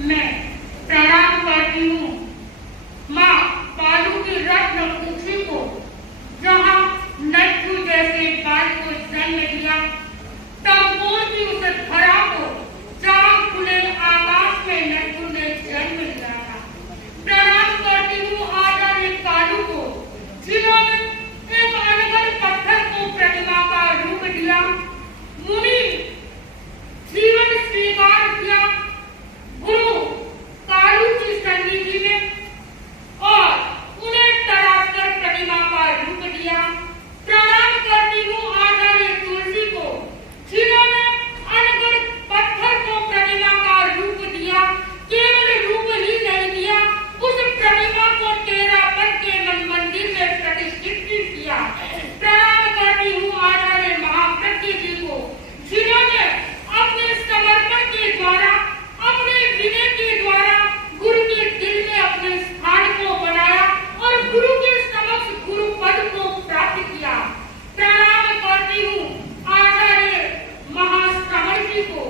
मैं प्रणाम करती हूँ माँ बालू की रत्न कुक्षी को, जहाँ नट्टू जैसे बाल को जन्म दिया, तब बोलती उस धरा को जहाँ खुले आकाश में नट्टू ने जन्म लिया था। प्रणाम करती हूँ आचार्य कालू को, जिन्होंने एक अनगढ़ पत्थर को प्रतिमा का रूप दिया, मुनि जीवन स्वीकार किया गुरु कालू की सन्निधि में और उन्हें तराश कर प्रतिमा का रूप दिया। प्रणाम करती हूँ आचार्य तुलसी को, जिन्होंने अनगढ़ पत्थर को प्रतिमा का रूप दिया, केवल रूप ही नहीं दिया, उस प्रतिमा को तेरापन के मंदिर में प्रतिष्ठित भी किया। प्रणाम करती हूँ आचार्य महाप्रज्ञ जी को, जिन्होंने अपने समर्पण के द्वारा, अपने विनय के द्वारा गुरु के दिल में अपने स्थान को बनाया और गुरु के समक्ष गुरु पद को प्राप्त किया। प्रणाम करती हूँ आचार्य महाश्रवण जी को,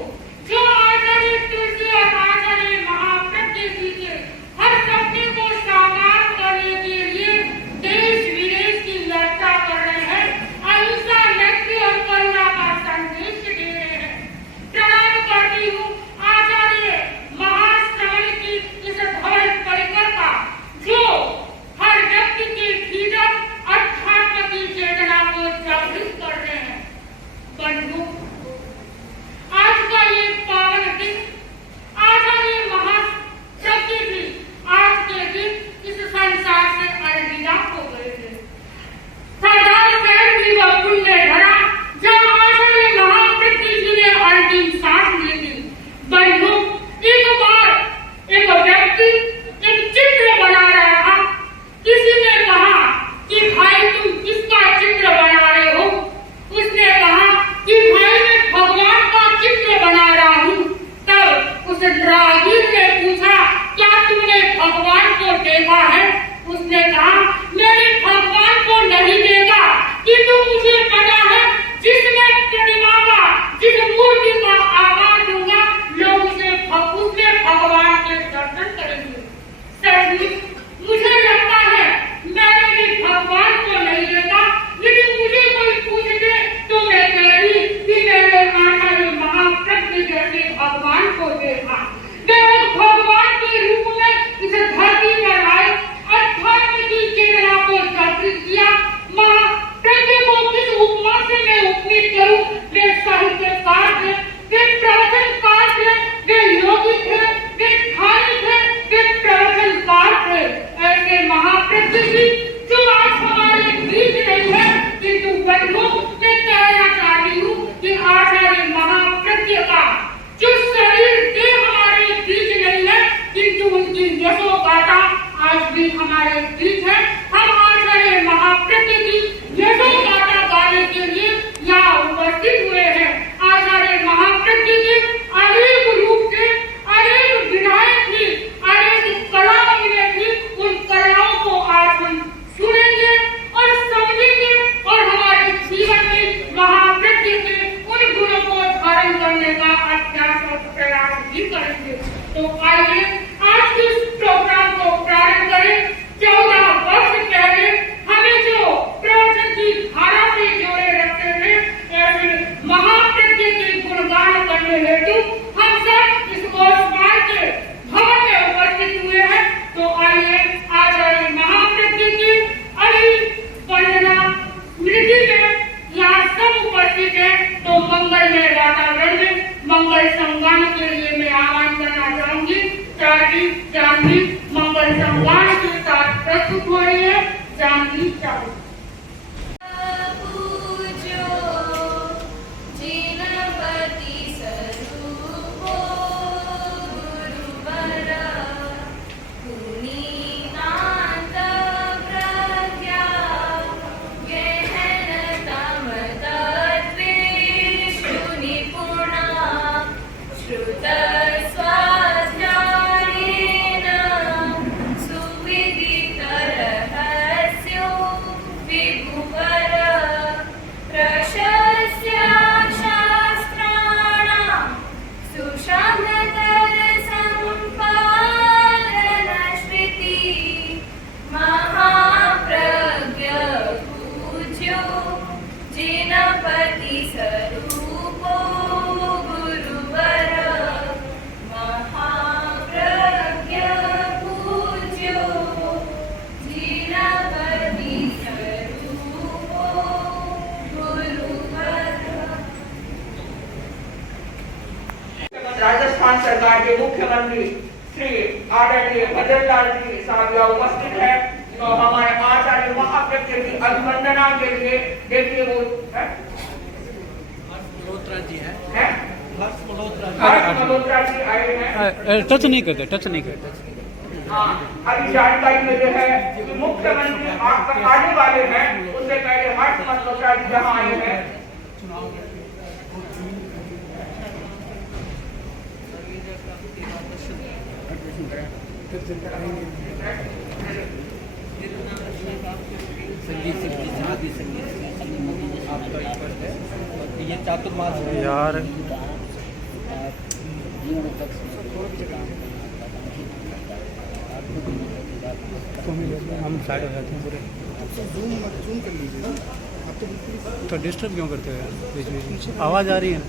जो आचार्य तुलसी और आचार्य महाप्रज्ञ जी के हर सपने को साकार करने के लिए देश विदेश की यात्रा कर रहे हैं, अहिंसा, मैत्री और करुणा का संदेश दे रहे हैं। प्रणाम करती हूँ आचार्य महाश्रवण की इस धवल परिकर का, जो हर व्यक्ति के भीतर अध्यात्म की चेतना को जागृत कर रहे हैं। बंधु, आज का ये पावन दिन आचार्य महाप्रज्ञ जी आज के दिन इस संसार से अलविदा हो गए थे। सरदार साहब जी वह पुण्य धरा जब आचार्य महाप्रज्ञ जी ने अंतिम सांस ली थी। बंधु, एक बार एक व्यक्ति एक चित्र बना रहा था। किसी ने कहा कि भाई तुम किसका चित्र बना रहे हो? उसने कहा कि भाई मैं भगवान का चित्र बना रहा हूँ। तब उस राहगीर ने पूछा, क्या तुमने भगवान को देखा है? उसने कहा, मैंने भगवान को नहीं देखा, किंतु मुझे पता है जिसमें प्रतिमा का, जिस मूर्ति का आकार दूंगा, लोग उसमें भगवान के दर्शन करेंगे। सचमुच मुझे लगता है मैंने भी भगवान को नहीं देखा, लेकिन मुझे कोई पूछ दे तो मैं कहती कि मैंने आचार्य महाप्रज्ञ जैसे भगवान को देखा। मैं उस भगवान के रूप में इस धरती पर आए, अध्यात्म की चेतना को जागृत किया। महाप्रज्ञ को किस उपमा से मैं उपमित करूं? वे साहित्यकार थे, वे प्रवचनकार थे, वे योगी थे, वे ध्यानी थे, वे प्रवचनकार थे। ऐसे महाप्रज्ञ जी जो आज हमारे बीच नहीं है, किंतु बंधु मैं कहना चाहती हूँ कि आचार्य महाप्रज्ञ का जो शरीर देह हमारे बीच नहीं है, किंतु उनकी यशोगाथा आज भी हमारे बीच है। हम आचार्य महाप्रज्ञ की यशोगाथा गाने के लिए यहाँ उपस्थित हुए हैं। आचार्य महाप्रज्ञ के अनेक रूप थे, अनेक विधाएं थी, अनेक कलाएं थी। उन कलाओं को आज हम सुनेंगे और समझेंगे और हमारे जीवन में महाप्रज्ञ के उन गुणों को धारण करने का अभ्यास और प्रयास भी करेंगे। तो आइए आज के इस प्रोग्राम को प्रारंभ करें। 14 वर्ष पहले हमें जो प्रवचन की धारा से जोड़े रखते थे, ऐसे महाप्रज्ञ के गुणगान करने हेतु हम सब इस गोस्वाल के भवन में उपस्थित हुए हैं। तो आइए आचार्य महाप्रज्ञ की अभिवंदना स्मृति में यहाँ सब उपस्थित है। तो मंगलमय वातावरण में मंगल संगान के लिए मैं आह्वान करना चाहूंगी। चाची जानवी मंगल संगान के साथ प्रस्तुत हो रही है। जानवी चाहूँ स्वाध्यायेन सरकार के मुख्यमंत्री श्री आदरणीय भजन लाल जी साहब यहाँ उपस्थित है। तो हमारे आचार्य महाप्रज्ञ की अभिवंदना के लिए देखिए वो मल्होत्रा जी है, हर्ष मल्होत्रा जी आए हैं। टच नहीं करते। हाँ, अभी जानकारी मिली है कि मुख्यमंत्री आने वाले हैं, उससे पहले हर्ष मल्होत्रा जी यहाँ आए हैं। संगीत आपका रिक्वेस्ट है ये चातुर्मास यार हम साइड हो जाते हैं पूरे। जूम कर लीजिए ना, आप तो बिल्कुल तो डिस्टर्ब क्यों करते हो यार? बीच में आवाज़ आ रही है।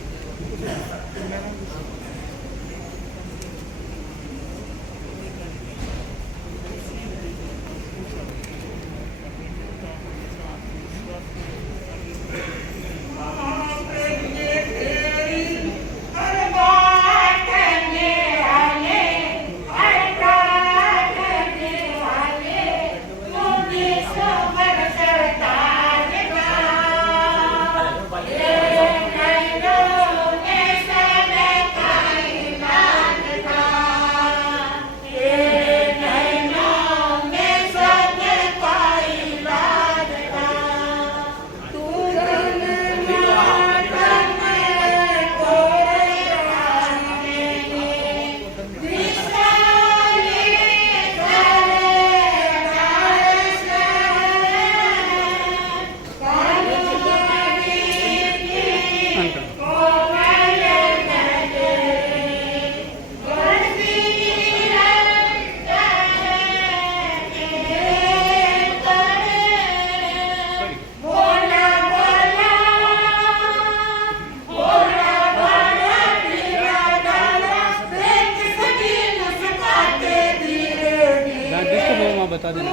बता देना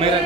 मेरा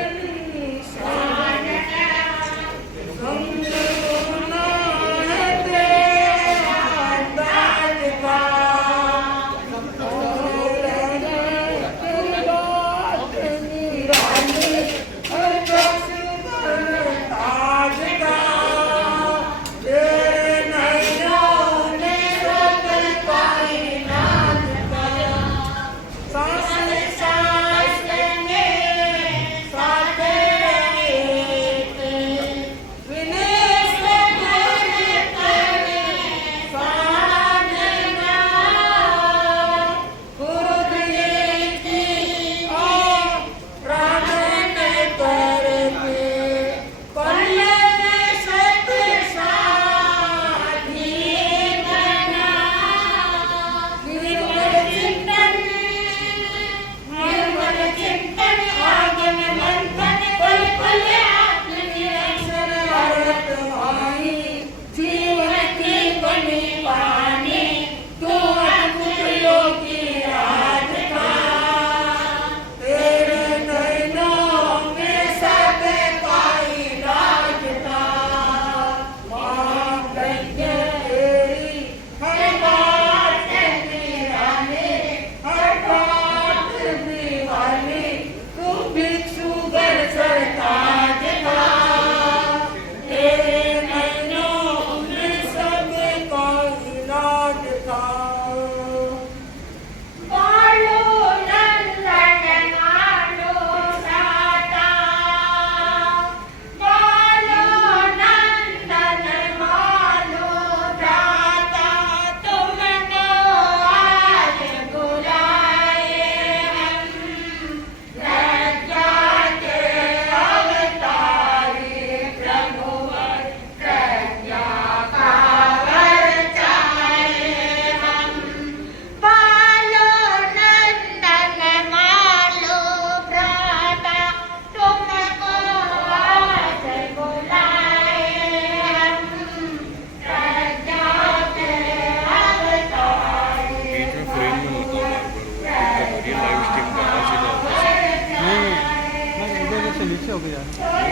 नीचे हो गया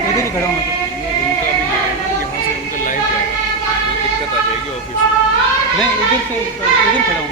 इधर ही खड़ा हूँ उनका भी ये है ना, यहाँ से उनका लाइव जाएगा, वो दिक्कत आ जाएगी ऑफिस में। नहीं इधर खड़ा हूँ।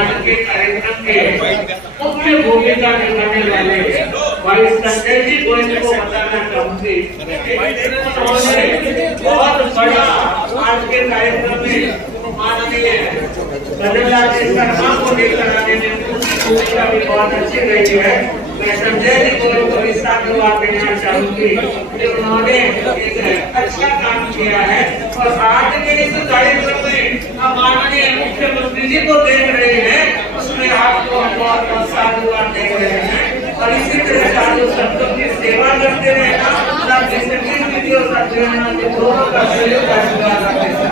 आज के कार्यक्रम के मुख्य भूमिका निभाने वाले भाई संजय जी गोयल को बताना चाहूंगी कि उन्होंने बहुत बड़ा आज के कार्यक्रम में माननीय भजनलाल जी शर्मा को लेकर आने में उनकी भूमिका भी बहुत अच्छी रही है। मैं संजय जी गोयल को भी साधुवाद देना चाहूंगी कि उन्होंने एक अच्छा काम किया है और आज के इस कार्यक्रम में हम माननीय मुख्यमंत्री जी को देख रहे हैं, उसमें आपको हम बहुत साधुवाद दे रहे हैं और इसी तरह साधु संतों की सेवा करते रहना, सब जैसे विधि और सत्यनारायण के दोनों का सहयोग आशीर्वाद रखते हैं।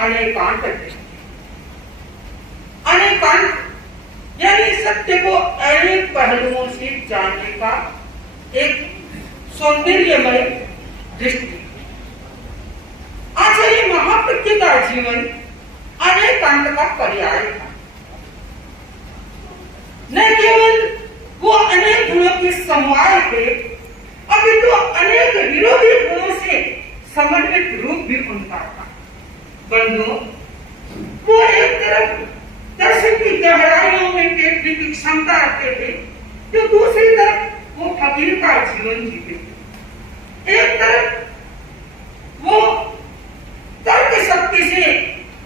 अनेकांत अनेकांत यानी सत्य को अनेक पहलुओं से जानने का एक सौंदर्यमय दृष्टि। आचार्य महाप्रज्ञ का जीवन अनेकांत का पर्याय था। न केवल वो अनेक गुणों के समवाय थे, अपितु अनेक विरोधी गुणों से समन्वित रूप भी उनका था। बंधुओं, वो एक तरफ दर्शन की गहराइयों में देखने की क्षमता रखते थे, तो दूसरी तरफ वो फकीर का जीवन जीते थे। एक तरफ वो तर्क शक्ति से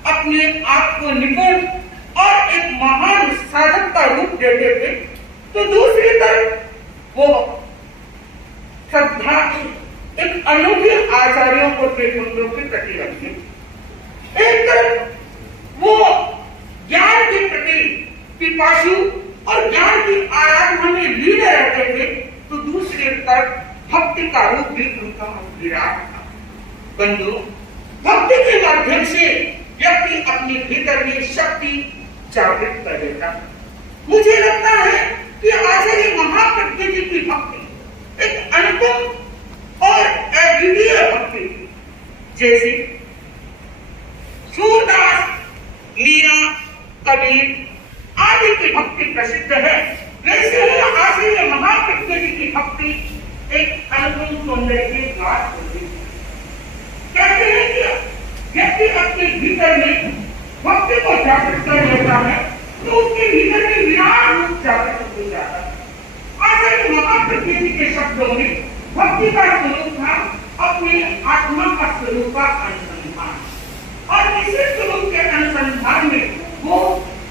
अपने आप को निपुण और एक महान साधक का रूप देते थे, तो दूसरी तरफ वो श्रद्धा एक अनोखे आचार्यों को त्रिपुंडों के प्रति रखते। एक तरफ वो ज्ञान के प्रति पिपासु और ज्ञान की आराधना में लीन रहते थे, तो दूसरी तरफ भक्ति का रूप भी उनका विराट था। बंधु, भक्ति के माध्यम से व्यक्ति अपने भीतर में शक्ति जागृत कर देता। मुझे लगता है कि आचार्य महाप्रज्ञ जी की भक्ति एक अनुपम और अद्वितीय भक्ति थी। जैसे सूरदास, मीरा, कबीर आदि की भक्ति प्रसिद्ध है, वैसे ही आचार्य महाप्रज्ञ जी की भक्ति एक अनुपम सौंदर्य की बात होती है। कहते हैं कि व्यक्ति अपने भीतर में भक्ति को जागृत कर लेता है, तो उसके भीतर में विराट रूप जागृत हो जाता है। आचार्य महाप्रज्ञ जी के शब्दों में भक्ति का स्वरूप था अपने आत्मा का स्वरूप का अनुसंधान, और इसी स्वरूप के अनुसंधान में वो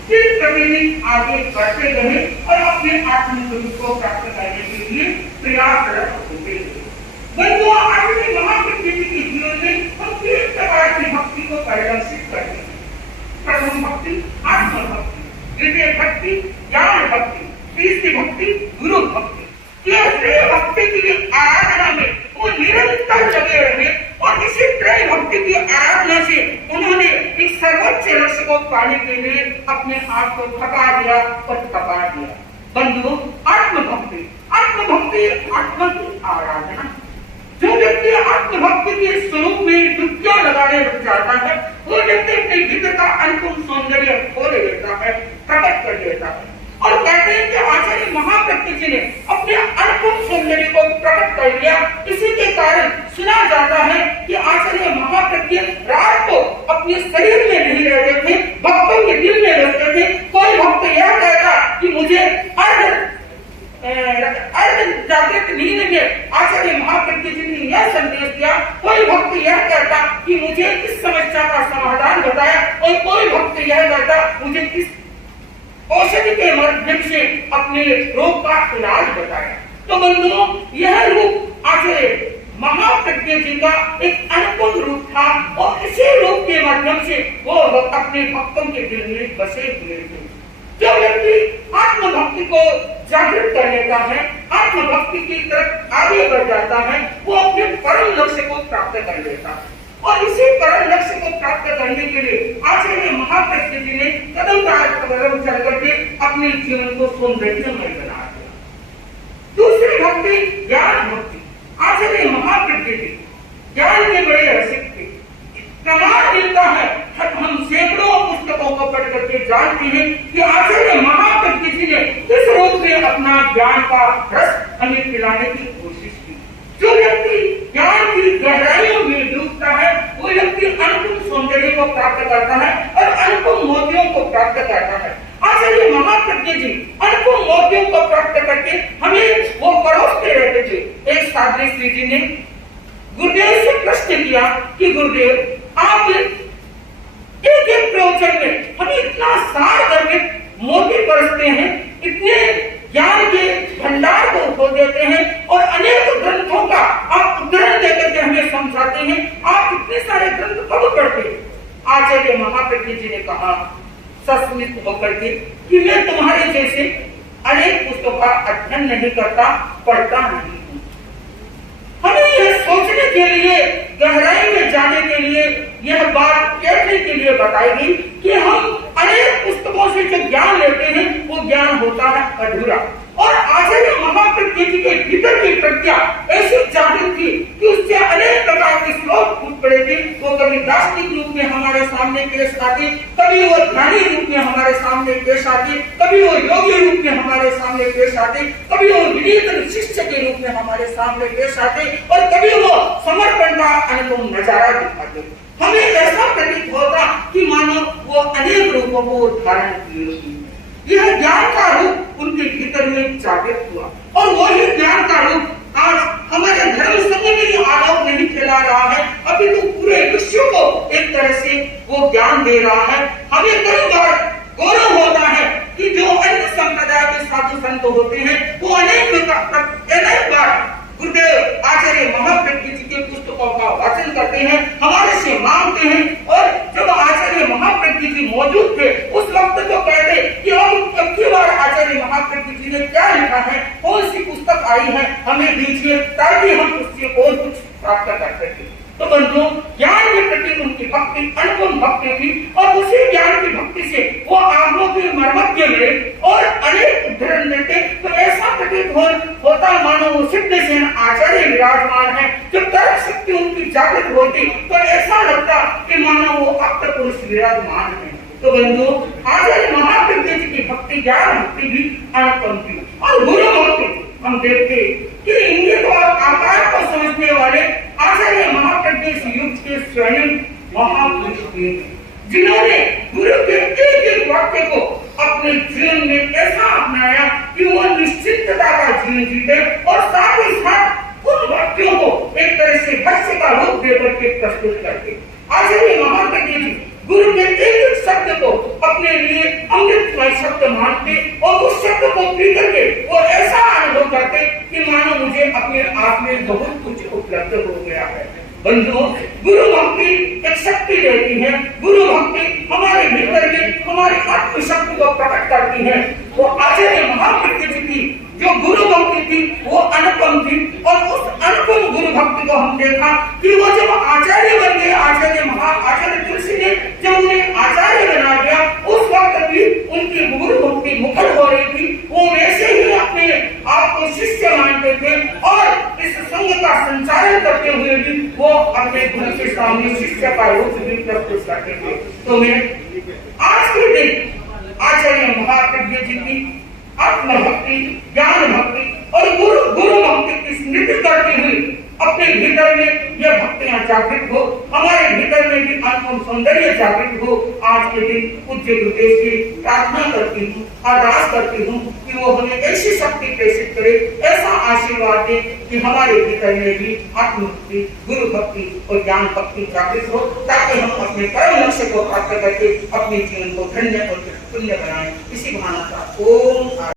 किस प्रतिदिन आगे बढ़ते रहे और अपने आत्म स्वरूप को प्राप्त करने के लिए प्रयासरत होते रहे। बंधुओं, आचार्य महाप्रज्ञ जी के जीवन में हम तीन प्रकार की भक्ति को परिलक्षित करते हैं। प्रथम भक्ति आत्मभक्ति, द्वितीय भक्ति ज्ञान भक्ति, तीसरी भक्ति गुरु भक्ति। ये भक्ति की आराधना में वो निरंतर लगे रहे, और इसी त्रय भक्ति की आराधना से उन्होंने इस सर्वोच्च लक्ष्य को पाने के लिए अपने आप को थका दिया और तपा दिया। बंधुओं, आत्मभक्ति आत्मा की आराधना। जो व्यक्ति आत्मभक्ति के स्वरूप में डुबकियां लगाने लग जाता है, वो व्यक्ति अपने भीतर का अनुपम सौंदर्य खोल देता है, प्रकट कर देता है, और कहते हैं कि आचार्य महाप्रज्ञ जी ने अपने अनुपम सौंदर्य को प्रकट कर लिया। इसी के कारण सुना जाता है कि आचार्य महाप्रज्ञ रात को अपने शरीर में नहीं रहते थे, भक्तों के दिल में रहते थे। कोई भक्त यह कहता कि मुझे अर्ध जागृत नींद में आचार्य महाप्रज्ञ जी ने यह संदेश दिया। कोई भक्त यह कहता कि मुझे इस समस्या का समाधान बताया, और कोई भक्त यह कहता मुझे इस औषधि के माध्यम से अपने रोग का इलाज बताया। तो बंधुओं, यह रूप आचार्य महाप्रज्ञ जी का एक अनुपम रूप था, और इसी रूप के माध्यम से वो अपने भक्तों के दिल में बसे हुए थे। जो व्यक्ति आत्मभक्ति को जागृत कर लेता है, आत्मभक्ति की तरफ आगे बढ़ जाता है, वो अपने परम लक्ष्य को प्राप्त कर लेता है। और इसी परम लक्ष्य को प्राप्त करने के लिए आचार्य महाप्रज्ञ जी ने कदम चल करके अपने जीवन को सौंदर्यमय बना दिया। दूसरी भक्ति ज्ञान भक्ति। आचार्य महाप्रज्ञ जी ज्ञान के बड़े रसिक थे। प्रमाण मिलता है, हम सैकड़ों पुस्तकों को पढ़ करके जानते हैं कि आचार्य महाप्रज्ञ जी ने किस रूप में अपना ज्ञान का रस हमें पिलाने की कोशिश की। जो व्यक्ति ज्ञान की गहराइयों में डूबता है, वो व्यक्ति अनुपम सौंदर्य को प्राप्त करता है और अनुपम मोतियों को प्राप्त करता है। आचार्य महाप्रज्ञ जी अनुपम मोतियों को प्राप्त करके हमें वो परोसते रहते थे। एक साधु श्री जी ने गुरुदेव से प्रश्न किया कि गुरुदेव, आप एक एक प्रवचन में हमें इतना सार गर्भित मोती परसते हैं, इतने ज्ञान के भंडार को खोल देते हैं, और अनेक ग्रंथों का आप उदाहरण देकर के हमें समझाते हैं, आप इतने सारे ग्रंथ कब पढ़ते हैं? आचार्य महाप्रज्ञ जी ने कहा सस्मित होकर के कि मैं तुम्हारे जैसे अनेक पुस्तकों का अध्ययन नहीं करता, पढ़ता नहीं हूँ। हमें यह सोचने के लिए, गहराई में जाने के लिए, यह बात कहने के लिए बताई गई कि हम अनेक पुस्तकों से जो ज्ञान लेते हैं वो ज्ञान होता है अधूरा। और आचार्य महाप्रज्ञ जी के भीतर की प्रज्ञा ऐसी जागृत थी कि उससे अनेक प्रकार के श्लोक फूट पड़े थे। वो कभी दार्शनिक रूप में हमारे सामने पेश आते, कभी वो ध्यानी रूप में हमारे सामने पेश आते, कभी वो योगी रूप में हमारे सामने पेश आते, कभी वो विनीत शिष्य के रूप में हमारे सामने पेश आते, और कभी वो समर्पण का अनुपम नजारा दिखाते। हमें ऐसा प्रतीत होता कि मानो वो अनेक रूपों को धारण किए। यह ज्ञान का रूप उनके भीतर में जागृत हुआ, और वही ज्ञान का रूप आज हमारे धर्म संघ में ही आलोक नहीं फैला रहा है, अभी तो पूरे विश्व को एक तरह से वो ज्ञान दे रहा है। हमें कई बार गौरव होता है कि जो अन्य संप्रदाय के साधु संत होते हैं वो अनेक बार गुरुदेव आचार्य महाप्रज्ञ जी के पुस्तकों का वाचन करते हैं, हमारे से मांगते हैं। और जब आचार्य महाप्रज्ञ जी मौजूद थे उस वक्त तो कहते कि अब की बार आचार्य महाप्रज्ञ जी ने क्या लिखा है, कौन सी पुस्तक आई है, हमें दीजिए ताकि हम उससे और कुछ प्राप्त कर सकें। तो बंधुओं, ज्ञान के प्रति उनकी भक्ति अनुपम भक्ति थी, और उसी ज्ञान की भक्ति से वो आत्मा के मर्मज्ञ में और अनेक उदाहरण देते। तो ऐसा प्रतीत होता मानो वो सिद्धसेन आचार्य विराजमान है। जब तर्क शक्ति उनकी जागृत होती तो ऐसा लगता कि मानो वो अक्त पुरुष विराजमान है। तो बंधुओं, आचार्य महाप्रज्ञ जी की भक्ति ज्ञान भक्ति भी अनुपम थी। और गुरु भक्ति हम देखते कि इंगित और आकार को समझने वाले आचार्य महाप्रज्ञ युग के स्वयं महापुरुष थे, जिन्होंने गुरु के एक एक वाक्य को अपने जीवन में ऐसा अपनाया कि वो निश्चितता का जीवन जीते, और साथ ही साथ उन वाक्यों को एक तरह से भाष्य का रूप देकर के प्रस्तुत करते। आचार्य महाप्रज्ञ जी गुरु के एक एक शब्द को अपने लिए अमृतमय शब्द मानते, और उस शब्द को पी करके वो ऐसा अनुभव करते कि मानो मुझे अपने आप में बहुत कुछ उपलब्ध हो गया है। बंधुओं, गुरु भक्ति एक शक्ति रहती है। गुरु भक्ति हमारे भीतर में हमारी आत्मशक्ति को प्रकट करती है। वो आचार्य महाप्रज्ञ जी की जो गुरु भक्ति थी वो अनुपम थी, और उस अनुपम गुरु भक्ति को हम देखा कि वो जब आचार्य बन गए, आचार्य तुलसी ने जब उन्हें आचार्य बना दिया, उस वक्त भी उनकी गुरु भक्ति मुखर हो रही थी। वो वैसे ही अपने आप को शिष्य मानते थे, और इस संघ का संचालन करते हुए भी वो अपने गुरु के सामने शिष्य का रूप भी प्रस्तुत करते थे। तो मैं आज के दिन आचार्य महाप्रज्ञ जी की आत्मभक्ति, ज्ञान भक्ति और गुरु भक्ति की स्मृति करती हुई अपने भीतर में यह भक्तियां जागृत हो, हमारे भीतर में भी आत्म सौंदर्य जागृत हो। आज के दिन पूज्य गुरुदेव की प्रार्थना करती हूँ, अरदास करती हूँ कि वो हमें ऐसी शक्ति प्रेषित करे, ऐसा आशीर्वाद दे कि हमारे भीतर में भी आत्मभक्ति, गुरु भक्ति और ज्ञान भक्ति जागृत हो, ताकि हम अपने परम लक्ष्य को प्राप्त करके अपने जीवन को धन्य और पुण्य बनाएं। इसी भावना का ओम।